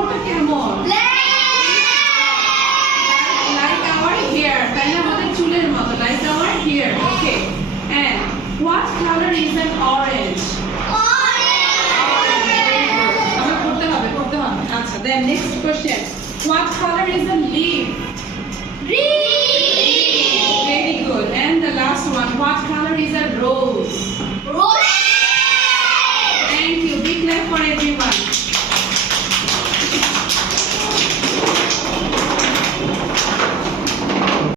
কালারটা কেমন? Like our hair, তাই না? আমাদের চুলের মতো, like our hair. Okay. And what color is an orange? আমরা করতে হবে। আচ্ছা, then next question. What color is a leaf? Very good. And the last one. What color is a rose? Thank you. Big clap for everyone.